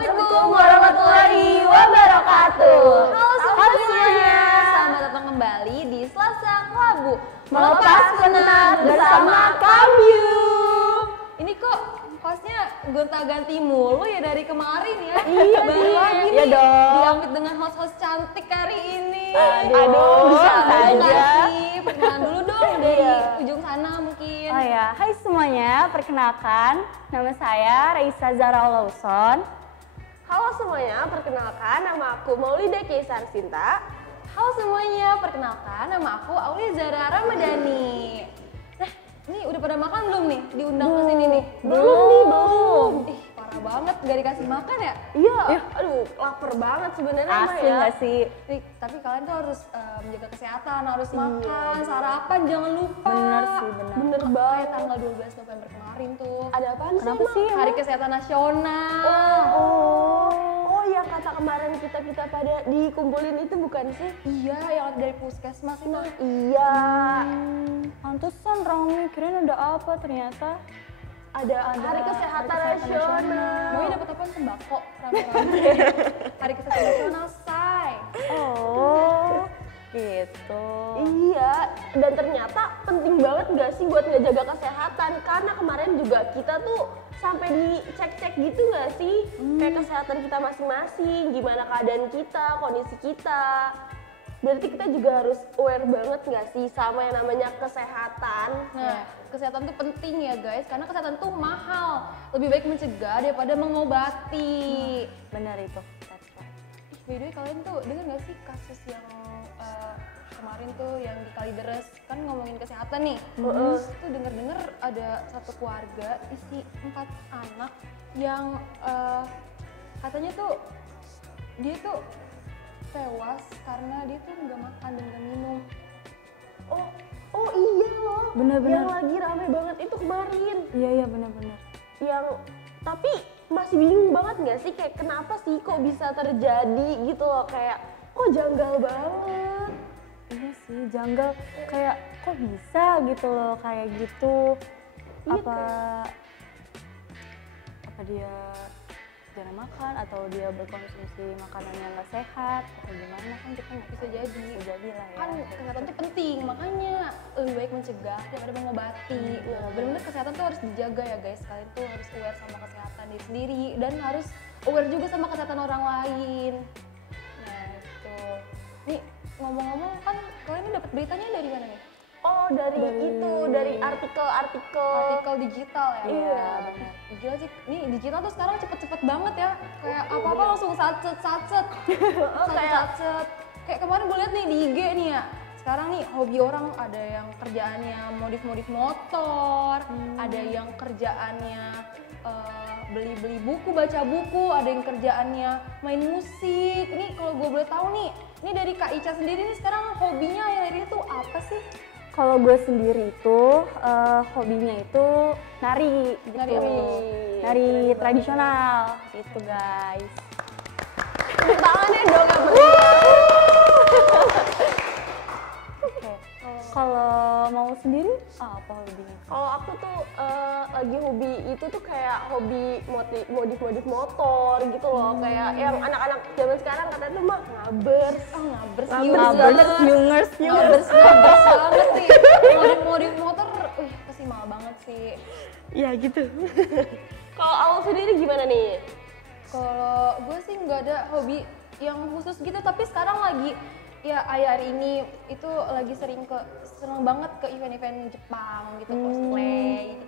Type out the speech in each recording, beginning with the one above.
Assalamualaikum warahmatullahi wabarakatuh. Halo semuanya, selamat datang kembali di Selasa Kelabu Melepas penat bersama Kamyu. Ini kok hostnya gonta-ganti mulu ya dari kemarin ya? Iya, baru lagi iya nih dong. diambil dengan host-host cantik hari ini. Aduh, bisa saja. Perkenalan dulu dong dari ujung sana mungkin. Oh ya, hai semuanya, perkenalkan nama saya Raisa Zara Lawson. Halo semuanya, perkenalkan nama aku Maulida Kaisar Sinta. Halo semuanya, perkenalkan nama aku Aulia Zara Ramadhani. Nah, ini udah pada makan belum nih? Diundang ke sini nih? Belum. Ih, parah banget, gak dikasih makan ya? Iya, aduh lapar banget sebenarnya mah Asli ya. nggak sih? Nih, tapi kalian tuh harus menjaga kesehatan, harus makan, sarapan, jangan lupa. Bener sih, bener. Bener Kayak banget. tanggal 12 November kemarin tuh. Ada apaan sih? Kenapa emang? sih? Hari Kesehatan Nasional. Oh yang kata kemarin kita pada dikumpulin itu bukan sih? Iya, yang dari puskesmas itu. Iya. Pantesan Rami, kirain ada apa ternyata. Ada Hari Kesehatan Nasional. Mau dapat apa sembako rame-rame. Hari Kesehatan Nasional, say. Oh, gitu. Iya, dan ternyata penting banget nggak sih buat ngejaga kesehatan? Karena kemarin juga kita tuh sampai dicek-cek gitu nggak sih? Kayak kesehatan kita masing-masing, gimana keadaan kita, kondisi kita. Berarti kita juga harus aware banget nggak sih sama yang namanya kesehatan? Nah, kesehatan tuh penting ya guys, karena kesehatan tuh mahal. Lebih baik mencegah daripada mengobati. Bener itu. That's right. By the way, kalian tuh dengar nggak sih kasus yang kemarin tuh yang di Kalideres, kan ngomongin kesehatan nih. Terus tuh dengar ada satu keluarga isi 4 anak yang katanya tuh dia tuh tewas karena dia tuh nggak makan dan nggak minum. Oh iya loh, Bener-bener. yang lagi rame banget itu kemarin. Iya, bener-bener. Yang tapi masih bingung banget nggak sih kayak kenapa sih kok bisa terjadi gitu loh, kayak kok janggal banget. Iya sih, janggal. Kayak kok bisa gitu loh, kayak gitu. Iya, Apa dia jarang makan atau dia berkonsumsi makanan yang nggak sehat atau gimana, kan kita nggak Bisa jadi. bisa jadi lah ya. Kan kesehatan tuh penting, makanya lebih baik mencegah daripada mengobati. Benar-benar kesehatan tuh harus dijaga ya guys. Kalian tuh harus aware sama kesehatan diri sendiri dan harus aware juga sama kesehatan orang lain. Nah itu. Nih ngomong-ngomong, kan kalian ini dapat beritanya dari mana nih? Oh dari artikel Digital ya? Iya. benar. Gila sih, nih digital tuh sekarang cepet-cepet banget ya. Kayak apa-apa langsung satset. Kayak kemarin gue liat nih di IG nih ya. Sekarang nih hobi orang ada yang kerjaannya modif-modif motor, ada yang kerjaannya beli-beli buku, baca buku, ada yang kerjaannya main musik. Nih kalau gue boleh tahu nih, ini dari Kak Ica sendiri nih sekarang hobinya akhir-akhir ini tuh apa sih? Kalau gue sendiri itu hobinya itu nari gitu. Nari tradisional gitu guys. tepuk tangannya dong yang meriah. Oke. Kalau mau sendiri apa hobinya? Kalau aku tuh lagi hobi itu tuh kayak hobi modif motor gitu loh, kayak yang anak-anak zaman sekarang katanya tuh mah ngabers. Ngabers Jungers. banget sih. Modif motor, pasti mahal banget sih. Ya gitu. Kalau awal sendiri gimana nih? Kalau gue sih nggak ada hobi yang khusus gitu, tapi sekarang lagi ya akhir ini itu lagi seneng banget ke event-event Jepang gitu, cosplay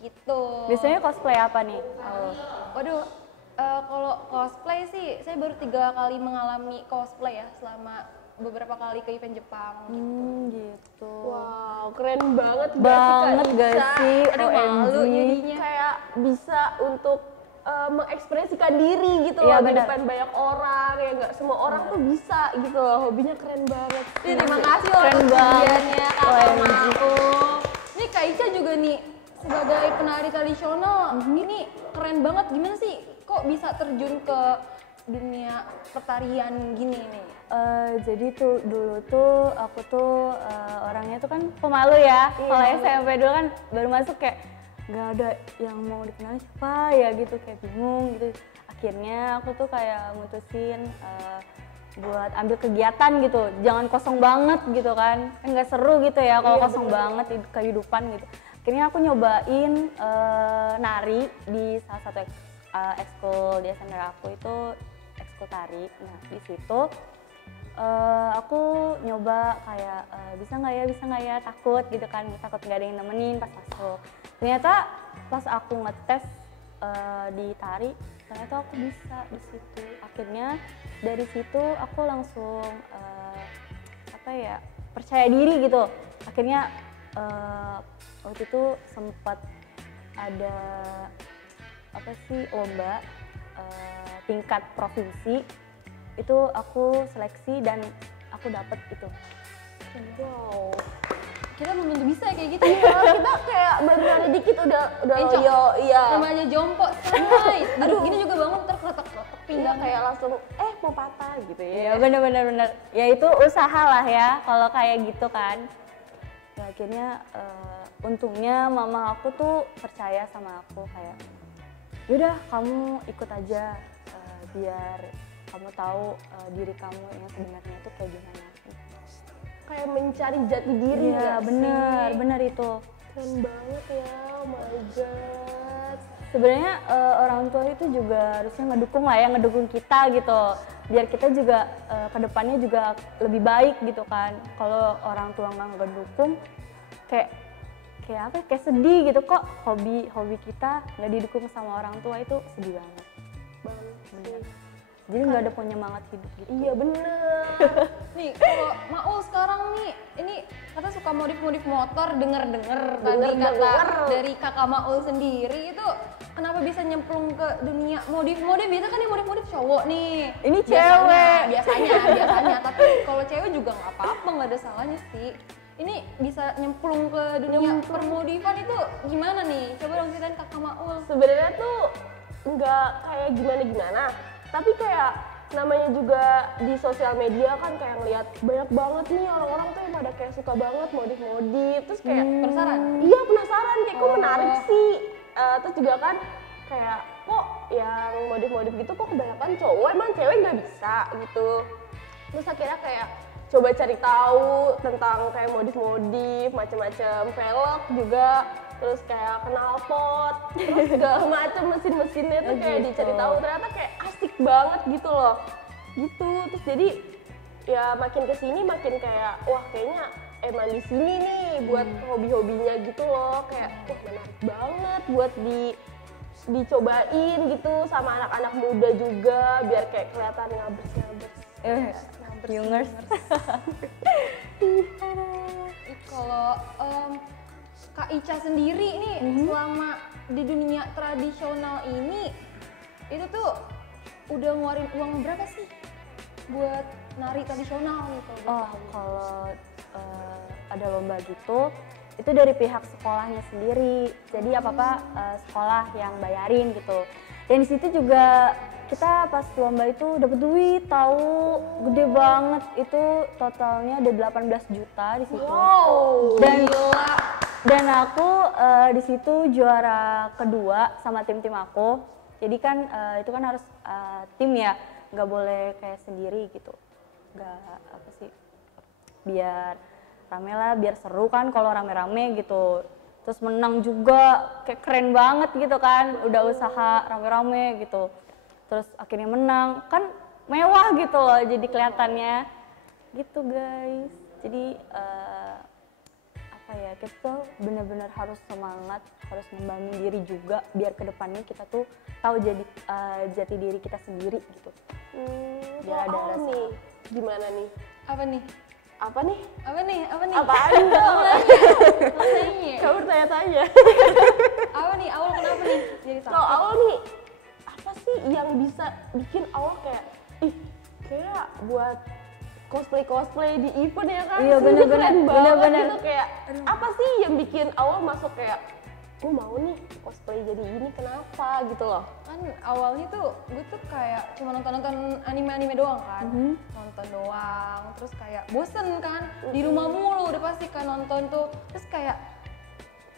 gitu. Biasanya cosplay apa nih? Waduh, kalau cosplay sih saya baru 3 kali mengalami cosplay ya selama beberapa kali ke event Jepang Gitu. Wow, keren banget Banget gak Ica? sih? Aduh, malu OMG. jadinya. Kayak bisa untuk mengekspresikan diri gitu Iya, loh di benar. depan banyak orang, ya nggak semua orang tuh bisa gitu loh, hobinya keren banget. Terima kasih loh Keren atas banget. pujiannya kakak OMG. aku. Nih Kak Ica juga nih sebagai penari tradisional, ini keren banget. Gimana sih kok bisa terjun ke dunia pertarian gini nih? Jadi tuh dulu tuh aku tuh orangnya tuh kan pemalu ya. Kalau SMP dulu kan baru masuk kayak nggak ada yang mau dikenal siapa ya gitu, kayak bingung gitu. Akhirnya aku tuh kayak mutusin buat ambil kegiatan gitu, jangan kosong banget gitu kan nggak seru gitu ya kalau kosong banget di kehidupan gitu. Akhirnya aku nyobain nari di salah satu ekskul di SMK aku, itu ekskul tari. Nah di situ aku nyoba kayak bisa nggak ya, takut gitu kan, takut nggak ada yang nemenin pas masuk. Ternyata pas aku ngetes di tari, ternyata aku bisa di situ. Akhirnya dari situ aku langsung percaya diri gitu. Akhirnya waktu itu sempat ada lomba tingkat provinsi, itu aku seleksi dan aku dapet itu. Wow. Kita belum tentu bisa kayak gitu Iya, kita kayak baru nari dikit udah Encok. loyo, iya. Namanya jompo, say. Aduh, gini juga bangun terkeletak-keletak Nggak pinggang. kayak langsung mau patah gitu ya. Iya bener. Ya itu usaha lah ya kalau kayak gitu kan. Ya akhirnya untungnya mama aku tuh percaya sama aku, kayak yaudah kamu ikut aja biar kamu tahu diri kamu yang sebenarnya itu kayak gimana. Kayak mencari jati diri. Iya bener itu. Keren banget ya, oh my god. Sebenarnya orang tua itu juga harusnya ngedukung lah ya, ngedukung kita gitu, biar kita juga kedepannya juga lebih baik gitu kan. Kalau orang tua nggak ngedukung, kayak sedih gitu, kok hobi kita nggak didukung sama orang tua, itu sedih banget. Bener. Jadi nggak ada penyemangat hidup gitu. Iya bener. Nih, kalau Maul sekarang nih, ini kata suka modif-modif motor, denger-denger tadi kata dari kakak Maul sendiri itu kenapa bisa nyemplung ke dunia modif-modif? Biasa kan yang modif-modif cowok nih. Ini cewek. Biasanya. Tapi kalau cewek juga nggak apa-apa, nggak ada salahnya sih. Ini bisa nyemplung ke dunia permodifan itu gimana nih? Coba dong ceritain kakak Maul. Sebenarnya tuh nggak kayak gimana-gimana, tapi kayak namanya juga di sosial media kan kayak ngeliat banyak banget nih orang-orang tuh yang pada kayak suka banget modif-modif, terus kayak Penasaran? Iya penasaran, kayak kok menarik sih. Terus juga kan kayak kok yang modif-modif gitu kok kebanyakan cowok, emang cewek nggak bisa gitu. Terus akhirnya kayak coba cari tahu tentang kayak modif-modif, macam-macam velg juga, terus kayak knalpot, terus segala macam mesin-mesinnya tuh kayak dicari tahu, ternyata kayak asik banget gitu loh. Gitu, terus jadi ya makin kesini makin kayak wah kayaknya emang di sini nih buat hobi-hobinya gitu loh, kayak wah menarik banget buat dicobain gitu sama anak-anak muda juga biar kayak kelihatan ngabers-ngabers. Youngers. Kalau Kak Ica sendiri nih selama di dunia tradisional ini itu tuh udah ngeluarin uang berapa sih buat nari tradisional gitu? Kalau ada lomba gitu, itu dari pihak sekolahnya sendiri. Jadi apa-apa sekolah yang bayarin gitu. Dan di situ juga kita pas lomba itu dapat duit, tahu gede banget, itu totalnya ada 18 juta di situ. Wow, Gila. Dan aku di situ juara kedua sama tim-tim aku. Jadi kan itu kan harus tim ya, nggak boleh kayak sendiri gitu. Nggak biar rame lah, biar seru kan kalau rame-rame gitu. Terus menang juga, kayak keren banget gitu kan, udah usaha rame-rame gitu. Terus akhirnya menang, kan mewah gitu loh jadi kelihatannya gitu guys. Jadi kita tuh benar-benar harus semangat, harus ngembangin diri juga biar kedepannya kita tuh tahu jadi jati diri kita sendiri gitu. Biar ada rasa. Nih, gimana nih? Apa nih? Apa nih? Apaan dong? Nanya. Kamu bertanya-tanya. Apa nih? Awal kenapa nih? Jadi Kalau awal nih, apa sih yang bisa bikin awal kayak, kayak buat cosplay di event ya kan? Iya bener-bener, keren banget bener-bener. gitu kayak, apa sih yang bikin awal masuk kayak, gue mau nih cosplay jadi ini, kenapa gitu loh? kan awalnya tuh gue tuh kayak cuma nonton anime doang kan, nonton doang, terus kayak bosen kan, di rumah mulu udah pasti kan nonton tuh, terus kayak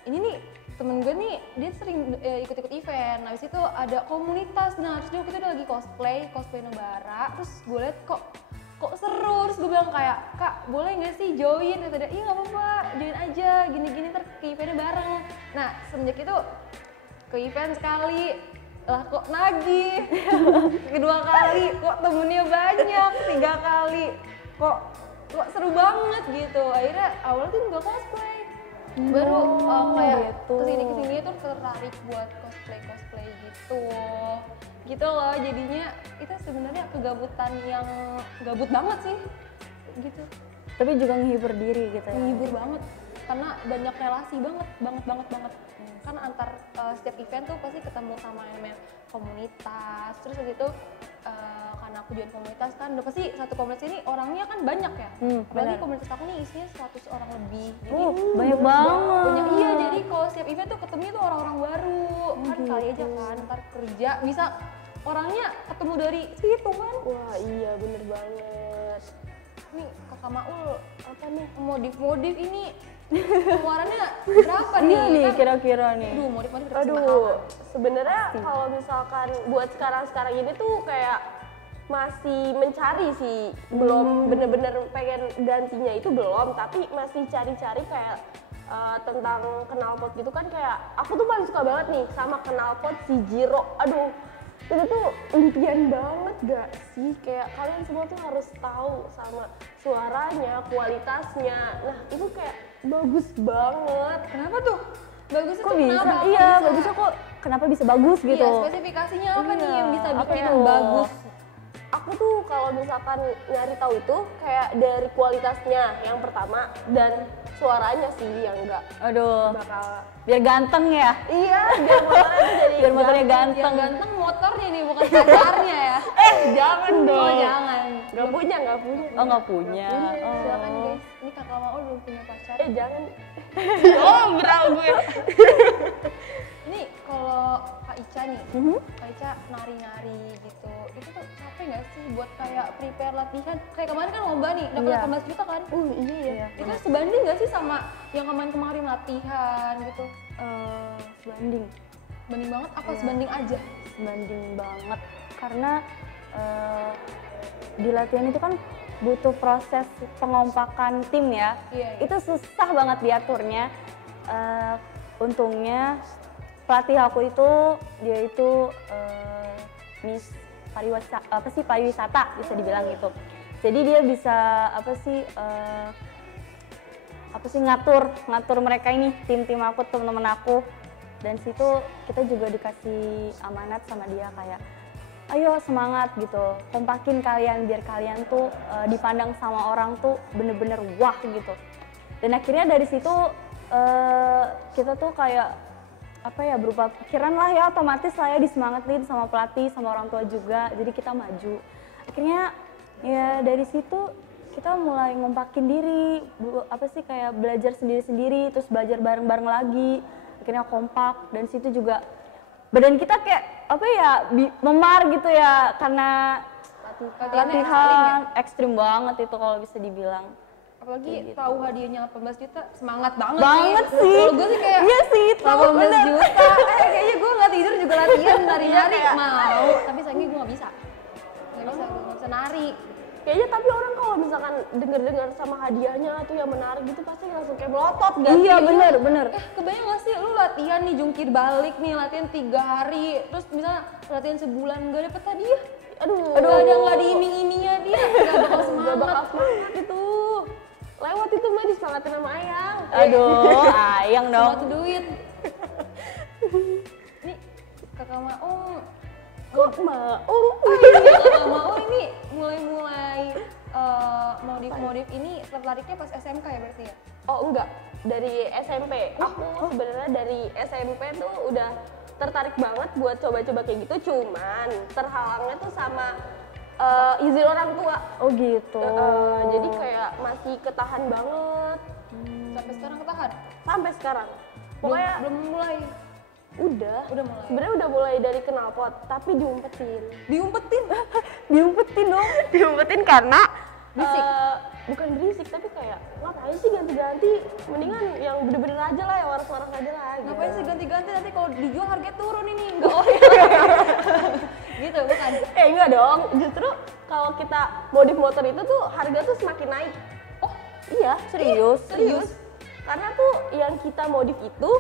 ini nih temen gue nih dia sering ikut-ikut event. Habis itu ada komunitas. Nah, terus dia waktu itu dia lagi cosplay Nobara. Terus gue liat kok seru, terus gue bilang kayak, Kak boleh nggak sih join? Kata dia, iya nggak apa-apa, join aja, gini-gini ntar ke eventnya bareng. Nah semenjak itu ke event sekali, lah kok nagih, kedua kali kok temennya banyak, 3 kali, kok seru banget gitu. Akhirnya awalnya tuh nggak cosplay, baru kayak gitu. kesini tuh tertarik buat cosplay gitu loh. Jadinya itu sebenarnya kegabutan yang gabut banget sih gitu, Tapi juga ngehibur diri gitu ya. menghibur banget karena banyak relasi banget. Kan antar setiap event tuh pasti ketemu sama yang komunitas. Terus habis itu karena aku join komunitas kan udah pasti satu komunitas ini orangnya kan banyak ya. Apalagi benar. komunitas aku nih isinya 100 orang lebih. Jadi Banyak banget. banyak, iya, jadi kalau setiap event tuh ketemunya tuh orang-orang baru. Kan kali aja kan ntar kerja bisa orangnya ketemu dari situ kan. Wah iya bener banget. Nih Kakak Maul apa nih modif ini pengeluarannya berapa nih? Iya nih Kan- kira-kira nih. Aduh, modif-modif terus mahal Aduh, kan? sebenarnya kalau misalkan buat sekarang ini tuh kayak masih mencari sih, belum bener-bener pengen gantinya itu belum, tapi masih cari-cari kayak tentang knalpot gitu kan. Kayak aku tuh paling suka banget nih sama knalpot si Jiro. Aduh, itu tuh impian banget gak sih? Kayak kalian semua tuh harus tahu sama suaranya, kualitasnya. Nah itu kayak bagus banget. Kenapa tuh? Bagusnya Kok tuh bisa? kenapa? Iya, bagusnya kok kenapa bisa bagus gitu? Iya, spesifikasinya apa nih yang bisa Iya, apa bikin tuh? bagus? Aku tuh kalau misalkan nyari tahu itu kayak dari kualitasnya yang pertama dan suaranya sih yang enggak Aduh, bakal. biar ganteng ya. Iya, biar motornya tuh jadi Biar motornya Yang ganteng. ganteng motornya nih, bukan pacarnya ya. jangan Oh dong. jangan. Nggak punya. Oh nggak punya. Oh. Silakan guys, ini Kakak Maul belum punya pacar. Jangan. Oh, berau gue. Ini kalau Kak Ica nih, Kak Ica nari-nari gitu, itu tuh capek nggak sih buat kayak prepare latihan? Kayak kemarin kan lomba nih, dapat Iya. 18 juta kan? Iya. Itu sebanding nggak sih sama yang kemarin latihan gitu? Sebanding. Sebanding banget apa Iya. sebanding aja? Sebanding banget karena di latihan itu kan butuh proses pengompakan tim ya. Iya. Itu susah banget diaturnya. Untungnya pelatih aku itu dia itu Miss pariwisata bisa dibilang gitu. Jadi dia bisa ngatur mereka ini, tim aku, teman-teman aku. Dan situ kita juga dikasih amanat sama dia kayak ayo semangat gitu, kompakin kalian biar kalian tuh dipandang sama orang tuh bener-bener wah gitu. Dan akhirnya dari situ kita tuh kayak berupa pikiran lah ya, otomatis saya disemangatin sama pelatih, sama orang tua juga, jadi kita maju. Akhirnya ya dari situ kita mulai ngompakin diri, kayak belajar sendiri-sendiri, terus belajar bareng-bareng lagi, akhirnya kompak. Dan situ juga badan kita kayak memar gitu ya, karena latihan ekstrim banget itu kalau bisa dibilang. Apalagi Gitu. tahu hadiahnya 18 juta, semangat banget sih. Kalau gue sih kayak Iya sih, itu 18 bener. juta, kayaknya gue nggak tidur juga latihan nari-nari mau, tapi sayangnya gue nggak bisa, gue nggak bisa nari. Kayaknya tapi orang kalau misalkan denger sama hadiahnya tuh yang menarik gitu pasti langsung kayak melotot gak Iya sih? bener. Kebayang gak sih lu latihan nih jungkir balik nih, latihan 3 hari, terus misalnya latihan sebulan gak dapet hadiah, Aduh. nggak diiming-imingnya dia, nggak bakal Gak semangat. bakal semangat itu. Lewat itu mah disemangatin sama ayang. Aduh, ayang dong. Sama tuh duit. Nih Kakak Maul, Kok mau? Kakak Maul ini mulai modif ini tertariknya pas SMK ya berarti ya? Oh enggak, dari SMP. Aku sebenarnya dari SMP tuh udah tertarik banget buat coba-coba kayak gitu, cuman terhalangnya tuh sama izin orang tua. Oh gitu. Jadi kayak masih ketahan banget Sampai sekarang ketahan? sampai sekarang. Pokoknya belum mulai. udah mulai. Sebenarnya udah mulai dari knalpot, tapi diumpetin. Diumpetin? Diumpetin dong. Diumpetin karena Berisik? bukan berisik, tapi kayak ngapain ngapain sih ganti-ganti, mendingan yang bener-bener aja lah, yang waras-waras aja lah gitu. Ngapain sih ganti-ganti, nanti kalau dijual harganya turun ini, enggak oh gitu bukan? Enggak dong, justru kalau kita modif motor itu tuh harga tuh semakin naik. Oh Iya, serius? Karena tuh yang kita modif itu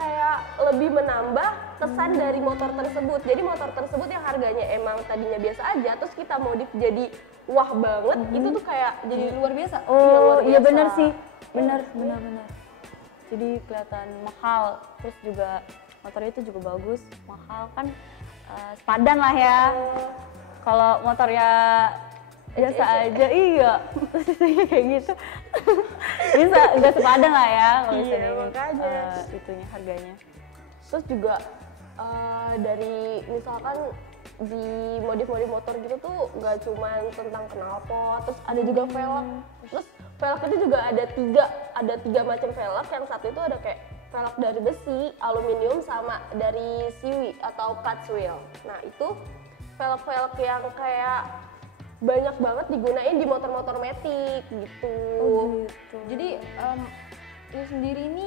kayak lebih menambah kesan dari motor tersebut. Jadi motor tersebut yang harganya emang tadinya biasa aja, terus kita modif jadi wah banget, itu tuh kayak jadi Jadi luar biasa. Iya, luar Iya biasa. bener sih, bener. Jadi kelihatan mahal, terus juga motornya itu juga bagus, mahal kan, sepadan lah ya. Kalau motornya biasa aja, iya, kayak gitu. Bisa nggak sepadan lah ya kalau Iya, misalnya makanya. itunya harganya. Terus juga dari misalkan di modif-modif motor gitu tuh nggak cuman tentang knalpot, terus ada juga velg. Terus velg itu juga ada tiga macam velg. Yang satu itu ada kayak velg dari besi, aluminium, sama dari siwi atau cut wheel. Nah itu velg-velg yang kayak banyak banget digunain di motor-motor matic gitu. Gitu. Jadi lu sendiri ini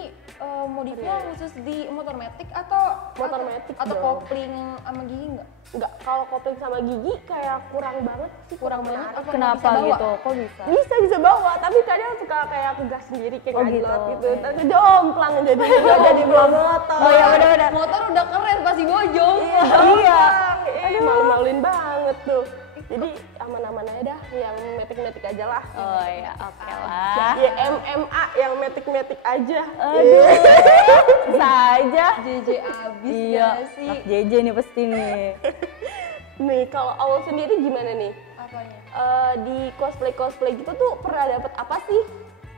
modifnya khusus di motor matic atau Motor matic atau dong. kopling sama gigi enggak? Enggak, kalau kopling sama gigi kayak kurang banget sih. Kurang menarik. banget apa Kenapa nggak bisa bawa? gitu? Kok bisa? Bisa bawa, tapi kadang suka kayak aku gas sendiri kayak Oh, ngajlot gitu. gitu. Ntar jomplang jadi nggak jadi bawa motor. Oh iya bener. Motor udah keren pasti bojong. Iya. Aduh, malu-maluin banget tuh. Jadi aman-aman aja dah, yang metik-metik aja lah. Oh iya, oke lah. Ya MMA yang metik-metik aja. Aduh, bisa aja. JJ abis Iya, gak sih? anak JJ nih pasti nih. Nih, kalau awal sendiri gimana nih? Apanya? Di cosplay gitu tuh pernah dapet apa sih?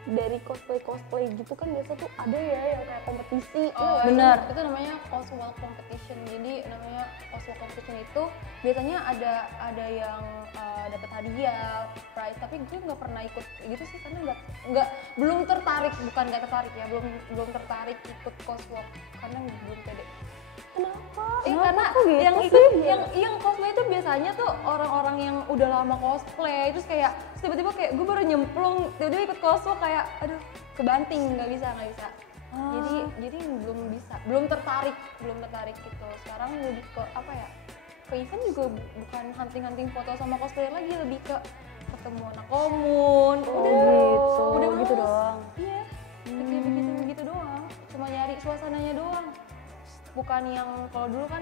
Dari cosplay gitu kan biasa tuh ada ya yang kayak kompetisi. Oh, Bener. Itu namanya cosplay competition. Jadi namanya cosplay competition itu biasanya ada yang dapat hadiah, prize. Tapi gue nggak pernah ikut gitu sih karena belum tertarik, bukan nggak tertarik ya, belum tertarik ikut cosplay karena belum pede. Kenapa? Karena kok gitu yang sih? ikut yang cosplay itu biasanya tuh orang-orang yang udah lama cosplay, terus kayak tiba-tiba kayak gue baru nyemplung, tiba-tiba ikut cosplay kayak aduh kebanting, nggak bisa. Jadi belum tertarik gitu. Sekarang lebih ke apa ya? Ke event juga bukan hunting foto sama cosplayer lagi, lebih ke ketemu anak komun. Gitu males. doang. Iya, begitu doang. Cuma nyari suasananya doang. Bukan yang kalau dulu kan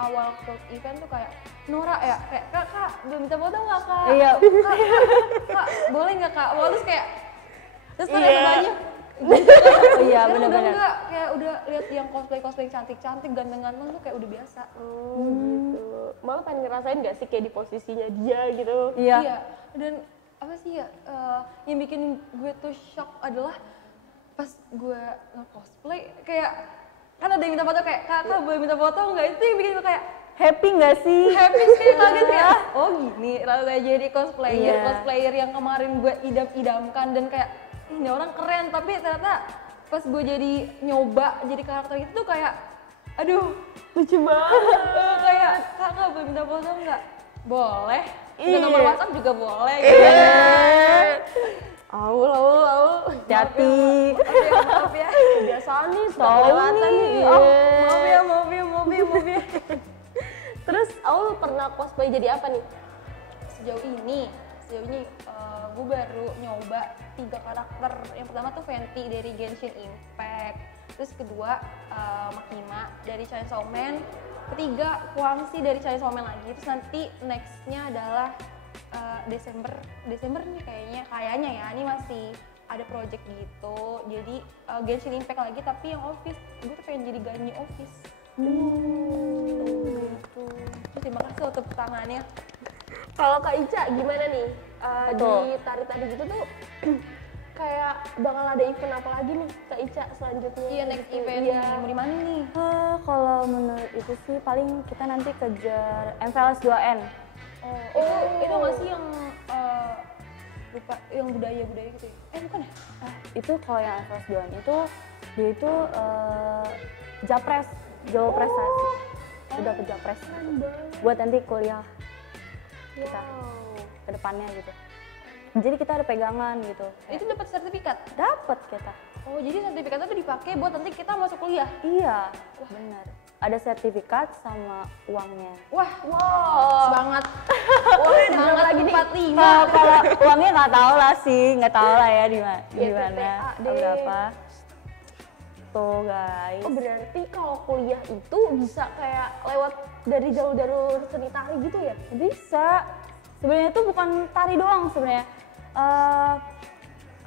awal ke event tuh kayak Nora ya, kayak kak boleh minta foto nggak kak? Iya. Kak boleh nggak kak? Wah, terus pada Iya. kebanyakan Oh iya, Sekarang udah bener-bener. enggak, kayak udah lihat yang cosplay cantik-cantik, ganteng-ganteng tuh kayak udah biasa. Gitu. Malah pengen ngerasain gak sih kayak di posisinya dia gitu? Iya. Dan apa sih ya, yang bikin gue tuh shock adalah pas gue nge-cosplay kayak kan ada yang minta foto kayak kakak boleh minta foto nggak, itu yang bikin gue kayak Happy nggak sih? happy kayak kaget kayak oh gini rasanya jadi Iya. cosplayer yang kemarin gue idam-idamkan dan kayak "Ih, ini orang keren, tapi ternyata pas gue jadi nyoba jadi karakter itu tuh kayak aduh Lucu banget. kayak kakak boleh minta foto nggak? Boleh. Minta Iya. nomor WhatsApp juga boleh gitu. Aul. Hati. Maaf ya. Kebiasaan nih, suka Tahu kelewatan nih. nih. Oh, Maaf ya. Terus Aul pernah cosplay jadi apa nih? Sejauh ini gue baru nyoba 3 karakter. Yang pertama tuh Venti dari Genshin Impact. Terus kedua Makima dari Chainsaw Man. Ketiga Kwangsi dari Chainsaw Man lagi. Terus nanti nextnya adalah Desember nih kayaknya ya. Ini masih ada project gitu. Jadi Genshin Impact lagi tapi yang office. Gue tuh pengen jadi Ganyu office. Gitu. Terima kasih loh tepuk tangannya. Kalau Kak Ica gimana nih? Betul. Di tari-tari gitu tuh kayak bakal ada event apa lagi nih Kak Ica selanjutnya? Iya, next gitu. event Iya. mau di mana nih? Kalau menurut itu sih paling kita nanti kejar MVLS 2N. Itu nggak sih yang lupa yang budaya gitu ya? Bukan ya? Itu kalau yang MVLS 2N itu dia itu Japres, Jawa Prestasi. Udah ke Japres. Buat nanti kuliah kita ke depannya gitu. jadi kita ada pegangan gitu. Itu dapat sertifikat. Dapat kita. Oh, jadi sertifikatnya tuh dipakai buat nanti kita masuk kuliah. Iya, benar. Ada sertifikat sama uangnya. Wah, Wow. semangat. Semangat lagi nih. 45. Kalau uangnya nggak tahu lah sih, nggak tahu lah ya di mana, TPA deh. berapa. Tuh guys. Oh berarti kalau kuliah itu bisa kayak lewat dari jalur-jalur seni tari gitu ya? Bisa. Sebenarnya itu bukan tari doang sebenarnya.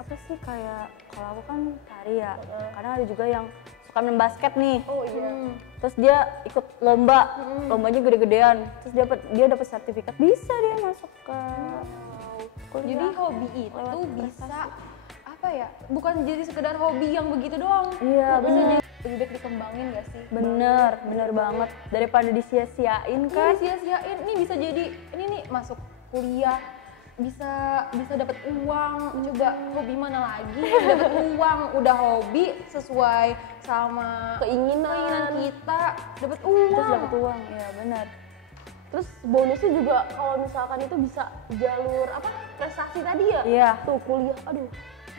Apa sih kayak kalau aku kan tari ya. Kadang ada juga yang suka main basket nih. Oh iya. Terus dia ikut lomba, lombanya gede-gedean. Terus dia dapat sertifikat, bisa dia masuk ke kuliah. Jadi hobi itu Lewat bisa apa ya? Bukan jadi sekedar hobi yang begitu doang. Iya, bisa bener. jadi lebih baik dikembangin gak sih? Bener banget. Daripada disia-siain kan. Sia-siain ini bisa jadi ini nih masuk kuliah bisa dapat uang, coba hobi mana lagi dapat uang, udah hobi sesuai sama keinginan kita dapat uang. Terus dapat uang, ya benar. Terus bonusnya juga kalau misalkan itu bisa jalur apa prestasi tadi ya? Iya. Tuh kuliah, aduh.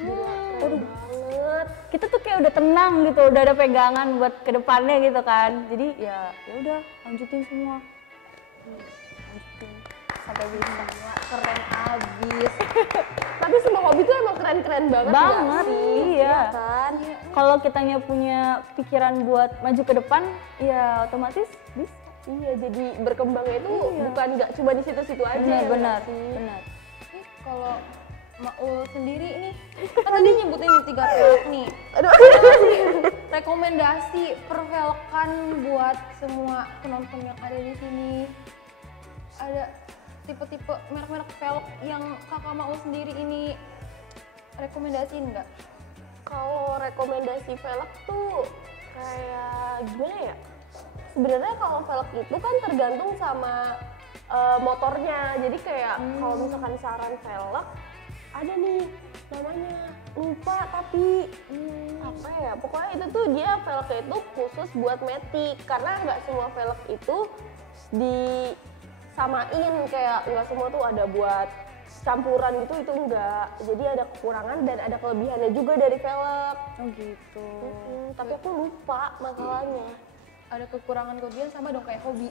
Gila, keren banget. Kita tuh kayak udah tenang gitu, udah ada pegangan buat kedepannya gitu kan. Jadi ya udah lanjutin semua. Lanjutin sampai bisa. Keren abis. Tapi semua hobi tuh emang keren-keren banget nggak Banget, sih? iya. Kan? Kalau kitanya punya pikiran buat maju ke depan, ya otomatis bisa. Iya, jadi berkembangnya itu bukan nggak cuma di situ-situ aja ya nggak Benar. sih? Ini kalau Maul sendiri nih, kan tadi nyebutin nih 3 velg nih. Aduh. Rekomendasi pervelkan buat semua penonton yang ada di sini. Ada tipe-tipe merek-merek velg yang kakak Maul sendiri ini rekomendasiin nggak? Kalau rekomendasi velg tuh kayak gimana ya? Sebenarnya kalau velg itu kan tergantung sama motornya. Jadi kayak kalau misalkan saran velg ada nih namanya lupa tapi apa ya? Pokoknya itu tuh dia velgnya itu khusus buat matic karena nggak semua velg itu disamain, kayak nggak semua tuh ada buat campuran gitu, itu enggak. Jadi ada kekurangan dan ada kelebihannya juga dari velg. Oh gitu. Tapi aku lupa masalahnya. Ada kekurangan kelebihan sama dong kayak hobi.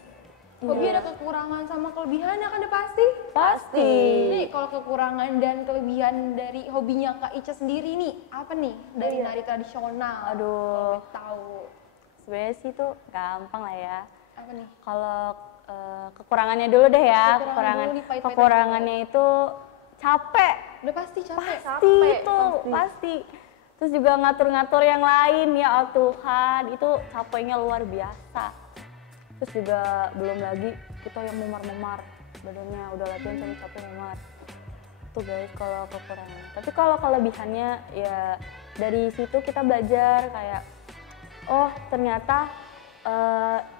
Hobi ada kekurangan sama kelebihannya kan udah pasti. Pasti. Nih kalau kekurangan dan kelebihan dari hobinya Kak Ica sendiri nih apa nih dari nari tradisional? Aduh. Tahu Sebenarnya sih tuh gampang lah ya. apa nih? Kalau kekurangannya dulu deh ya. Kekurangan dulu nih, pahit-pahitnya Kekurangannya itu capek. Udah pasti capek. Pasti. Terus juga ngatur-ngatur yang lain ya, oh Tuhan, itu capeknya luar biasa. Terus juga belum lagi kita yang memar-memar badannya, udah latihan sampai capek memar. Tuh guys kalau kekurangannya. Tapi kalau kelebihannya ya dari situ kita belajar kayak oh ternyata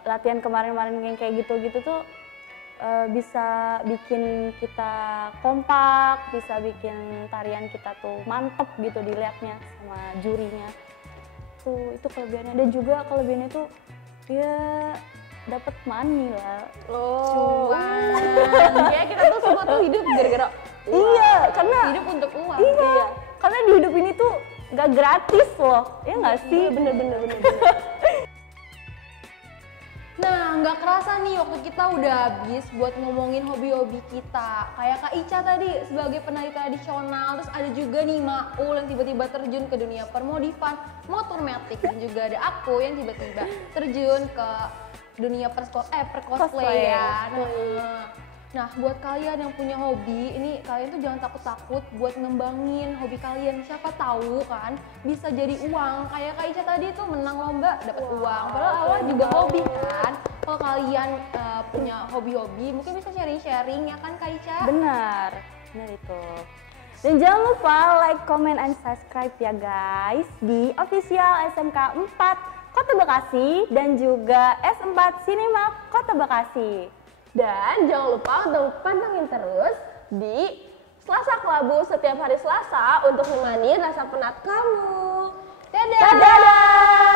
latihan kemarin-kemarin yang kayak gitu-gitu tuh bisa bikin kita kompak, bisa bikin tarian kita tuh mantep gitu dilihatnya sama jurinya. Tuh itu kelebihannya. Dan juga kelebihannya tuh ya dapat money lah. Cuan. Ya kita tuh semua tuh hidup gara-gara Iya, karena Hidup untuk uang. iya, karena di hidup ini tuh nggak gratis loh, ya nggak sih? bener. Nah, nggak kerasa nih waktu kita udah habis buat ngomongin hobi-hobi kita. Kayak Kak Ica tadi sebagai penari tradisional, terus ada juga nih Maul yang tiba-tiba terjun ke dunia permodifan, motor metik, dan juga ada aku yang tiba-tiba terjun ke dunia Cosplay. ya. Nah, buat kalian yang punya hobi, ini kalian tuh jangan takut-takut buat ngembangin hobi kalian. Siapa tahu kan bisa jadi uang. Kayak Kak Ica tadi tuh menang lomba dapat uang. Padahal awal juga hobi kan. Kalau kalian punya hobi-hobi, mungkin bisa sharing-sharing ya kan Kak Ica? Benar itu. Dan jangan lupa like, comment, and subscribe ya guys di official SMK 4 Kota Bekasi dan juga S4 Cinema Kota Bekasi. Dan jangan lupa untuk pantengin terus di Selasa Kelabu setiap hari Selasa untuk nemani rasa penat kamu. Dadah! Dadah!